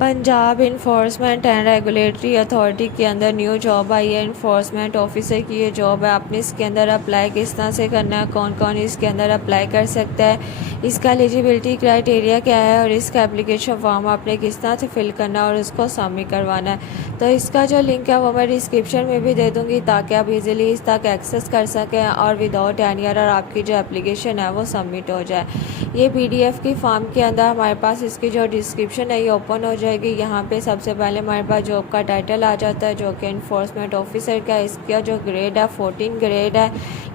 Punjab enforcement and regulatory authority के अंदर new job आई है। इन्फोर्समेंट ऑफिसर की ये जॉब है। आपने इसके अंदर अप्लाई किस तरह से करना है, कौन कौन इसके अंदर अप्लाई कर सकता है, इसका एलिजिबिलिटी क्राइटेरिया क्या है और इसका एप्लीकेशन फॉर्म आपने किस तरह से फिल करना है और उसको सबमिट करवाना है। तो इसका जो लिंक है वो मैं डिस्क्रिप्शन में भी दे दूँगी ताकि आप इजीली इस तक एक्सेस कर सकें और विदाउट एनी एरर आपकी जो एप्लीकेशन है वो सबमिट हो जाए। ये PDF की फॉर्म के अंदर हमारे पास इसकी जो डिस्क्रिप्शन है ये ओपन हो जाएगी। यहाँ पे सबसे पहले हमारे पास जॉब का टाइटल आ जाता है जो कि इन्फोर्समेंट ऑफिसर का। इसका जो ग्रेड है 14 ग्रेड है।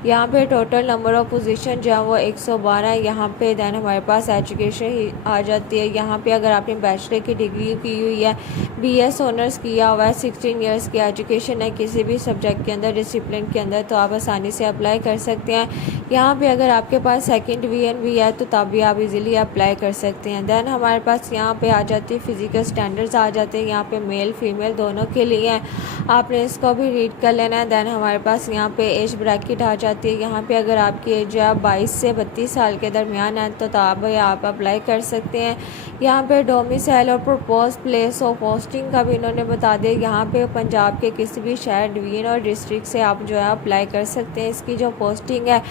यहाँ पे टोटल नंबर ऑफ पोजीशन जो है वो 112 है। यहाँ पे देन हमारे पास एजुकेशन आ जाती है। यहाँ पे अगर आपने बैचलर की डिग्री की हुई है, BS ऑनर्स किया हुआ है, 16 ईयर्स की एजुकेशन है किसी भी सब्जेक्ट के अंदर, डिसिप्लिन के अंदर, तो आप आसानी से अप्लाई कर सकते हैं। यहाँ पे अगर आपके पास सेकंड VN भी है तो तब भी आप इजीली अप्लाई कर सकते हैं। देन हमारे पास यहाँ पे आ जाती है फिजिकल स्टैंडर्ड्स आ जाते हैं। यहाँ पे मेल फीमेल दोनों के लिए हैं, आपने इसको भी रीड कर लेना है। देन हमारे पास यहाँ पे एज ब्रैकेट आ जाती है। यहाँ पे अगर आपकी एज 22 से 32 साल के दरमियान है तो तब आप अप्लाई कर सकते हैं। यहाँ पे डोमिसाइल और प्रपोज प्लेस ऑफ पोस्टिंग का भी इन्होंने बता दिया। यहाँ पे पंजाब के किसी भी शहर, डिवीजन और डिस्ट्रिक्ट से आप जो है अप्लाई कर सकते हैं। इसकी जो पोस्टिंग है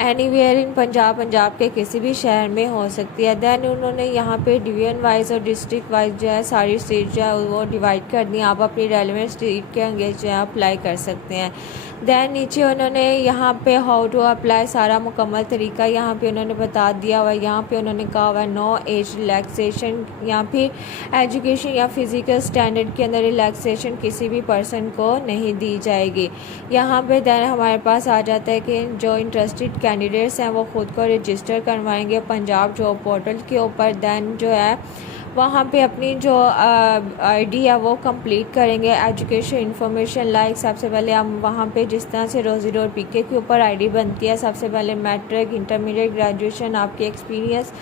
एनीवेयर इन पंजाब, पंजाब के किसी भी शहर में हो सकती है। देन उन्होंने यहाँ पे डिवीजन वाइज और डिस्ट्रिक्ट वाइज जो है सारी स्टेट जो है वो डिवाइड कर दी। आप अपनी रेलिवेंट स्टेट के अंगेज जो है अप्लाई कर सकते हैं। देन नीचे उन्होंने यहाँ पे हाउ टू अप्लाई सारा मुकम्मल तरीका यहाँ पे उन्होंने बता दिया हुआ है। यहाँ पे उन्होंने कहा हुआ है नो एज रिलैक्सेशन, यहाँ पे एजुकेशन या फिजिकल स्टैंडर्ड के अंदर रिलैक्सेशन किसी भी पर्सन को नहीं दी जाएगी। यहाँ पे देन हमारे पास आ जाता है कि जो इंटरेस्टेड कैंडिडेट्स हैं वो ख़ुद को रजिस्टर करवाएंगे पंजाब जॉब पोर्टल के ऊपर। देन जो है वहाँ पे अपनी जो ID है वो कंप्लीट करेंगे। एजुकेशन इन्फॉर्मेशन लाइक सबसे पहले हम वहाँ पे जिस तरह से रोज़ी रोड PK के ऊपर ID बनती है, सबसे पहले मैट्रिक, इंटरमीडिएट, ग्रेजुएशन, आपकी एक्सपीरियंस,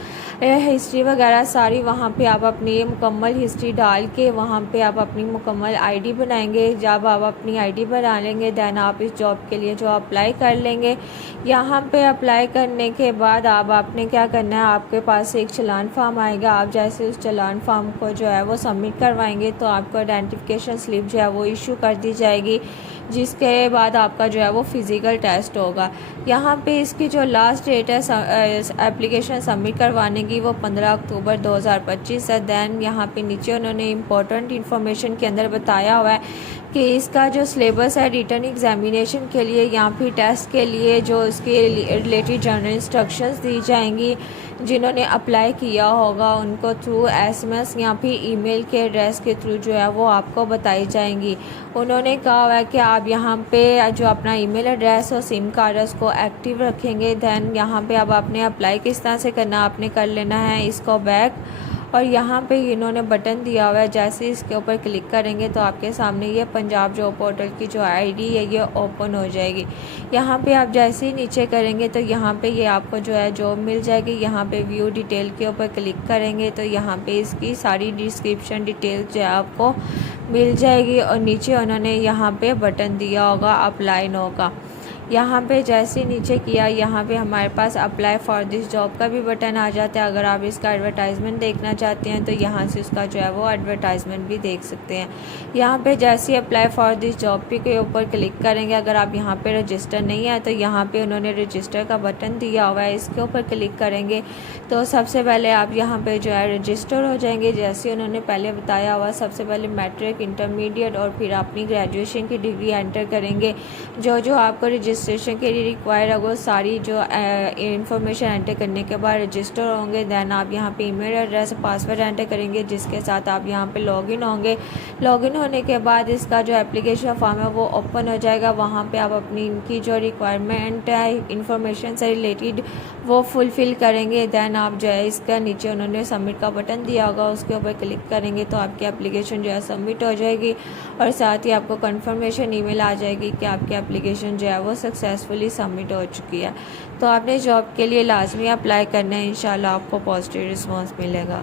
हिस्ट्री वगैरह सारी वहाँ पे आप अपनी मुकम्मल हिस्ट्री डाल के वहाँ पे आप अपनी मुकम्मल ID बनाएंगे। जब आप अपनी ID बना लेंगे दैन आप इस जॉब के लिए जो अप्लाई कर लेंगे। यहाँ पे अप्लाई करने के बाद आपने क्या करना है, आपके पास एक चलान फॉर्म आएगा। आप जैसे उस चलान फॉर्म को जो है वो सबमिट करवाएंगे तो आपको आइडेंटिफिकेशन स्लिप जो है वो इशू कर दी जाएगी, जिसके बाद आपका जो है वो फिज़िकल टेस्ट होगा। यहाँ पे इसकी जो लास्ट डेट है एप्लीकेशन सबमिट करवाने की वो 15 अक्टूबर 2025 है। दैन यहाँ पे नीचे उन्होंने इम्पोर्टेंट इन्फॉर्मेशन के अंदर बताया हुआ है कि इसका जो सिलेबस है रिटर्न एग्जामिनेशन के लिए, यहाँ पे टेस्ट के लिए जो इसके रिलेटेड जनरल इंस्ट्रक्शंस दी जाएंगी, जिन्होंने अप्लाई किया होगा उनको थ्रू SMS या फिर ईमेल के एड्रेस के थ्रू जो है वो आपको बताई जाएंगी। उन्होंने कहा हुआ है कि आप यहाँ पे जो अपना ईमेल एड्रेस और सिम कार्ड है उसको एक्टिव रखेंगे। दैन यहाँ पे अब आपने अप्लाई किस तरह से करना, आपने कर लेना है इसको बैक, और यहाँ पे इन्होंने बटन दिया हुआ है। जैसे इसके ऊपर क्लिक करेंगे तो आपके सामने ये पंजाब जॉब पोर्टल की जो ID है ये ओपन हो जाएगी। यहाँ पे आप जैसे ही नीचे करेंगे तो यहाँ पे ये आपको जो है जॉब मिल जाएगी। यहाँ पे व्यू डिटेल के ऊपर क्लिक करेंगे तो यहाँ पे इसकी सारी डिस्क्रिप्शन डिटेल जो है आपको मिल जाएगी। और नीचे उन्होंने यहाँ पे बटन दिया होगा अप्लाई नो का। यहाँ पे जैसे नीचे किया यहाँ पे हमारे पास अप्लाई फॉर दिस जॉब का भी बटन आ जाता है। अगर आप इसका एडवर्टाइजमेंट देखना चाहते हैं तो यहाँ से उसका जो है वो एडवर्टाइजमेंट भी देख सकते हैं। यहाँ पे जैसे ही अप्लाई फॉर दिस जॉब के ऊपर क्लिक करेंगे, अगर आप यहाँ पे रजिस्टर नहीं है तो यहाँ पे उन्होंने रजिस्टर का बटन दिया हुआ है, इसके ऊपर क्लिक करेंगे तो सबसे पहले आप यहाँ पर जो है रजिस्टर हो जाएंगे। जैसे उन्होंने पहले बताया हुआ, सबसे पहले मैट्रिक, इंटरमीडिएट और फिर अपनी ग्रेजुएशन की डिग्री एंटर करेंगे। जो आपको रजिस्ट्रेशन के लिए रिक्वायर है वो सारी जो इंफॉर्मेशन एंटर करने के बाद रजिस्टर होंगे। दैन आप यहाँ पे ईमेल एड्रेस, पासवर्ड एंटर करेंगे जिसके साथ आप यहाँ पे लॉगिन होंगे। लॉगिन होने के बाद इसका जो एप्लीकेशन फॉर्म है वो ओपन हो जाएगा। वहाँ पे आप अपनी इनकी जो रिक्वायरमेंट है इंफॉर्मेशन से रिलेटेड वो फुलफ़िल करेंगे। दैन आप जो है इसका नीचे उन्होंने सबमिट का बटन दिया होगा, उसके ऊपर क्लिक करेंगे तो आपकी एप्लीकेशन जो है सबमिट हो जाएगी और साथ ही आपको कन्फर्मेशन ईमेल आ जाएगी कि आपकी एप्लीकेशन जो है वो सक्सेसफुली सबमिट हो चुकी है। तो आपने जॉब के लिए लाजमी अप्लाई करना है, इंशाल्लाह आपको पॉजिटिव रिस्पांस मिलेगा।